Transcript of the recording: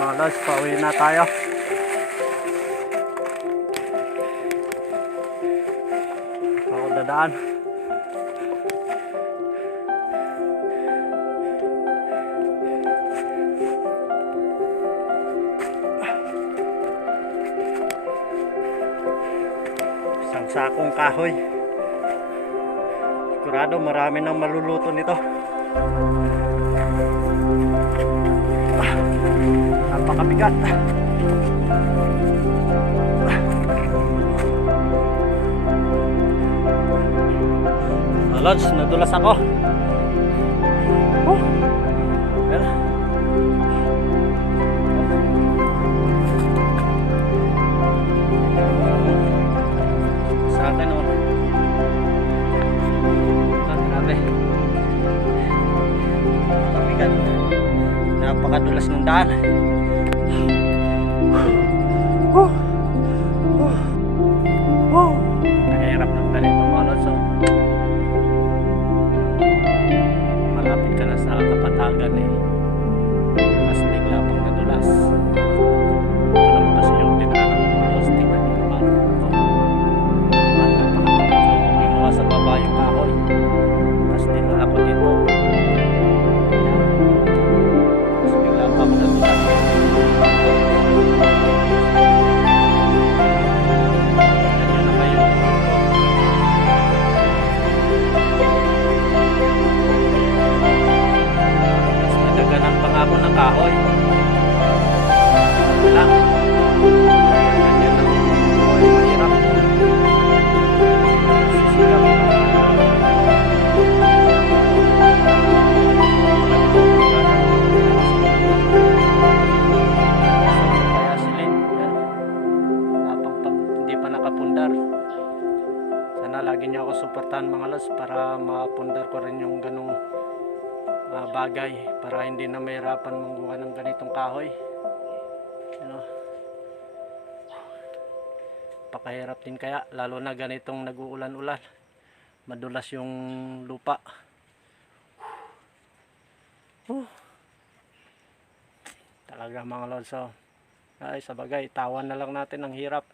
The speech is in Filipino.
Mga lods, pauwi na tayo. Ako dadaan. Isang sakong kahoy. Sigurado marami nang maluluto nito. Napakabigat. Lods, nadulas ako. Yan. Sa akin oh. Grabe. Napakabigat. Napakadulas ng daan. Mahirap ng ganito mga lods. Malapit ka na sa kapatagan eh. Mas bigla pang nadulas. Ito naman kasi yung tinanong mga lods. Tingnan nyo naman. Napakatagal. Ginawa sa baba yung kahoy. Tapos dinala ko dito. Mas bigla pa ako nadulas. Ako ng kahoy lang ganyan ang buhay, mahirap sisigaw kaya silin yan hindi pa nakapundar. Sana lagi niyo ako suportahan mga lods para mapundar ko rin yung ganong bagay para hindi na mahirapan mangguha ng ganitong kahoy. Pakahirap din kaya lalo na ganitong nag-uulan-ulan, madulas yung lupa. Talaga mga lods. Ay sabagay, tawan na lang natin ang hirap.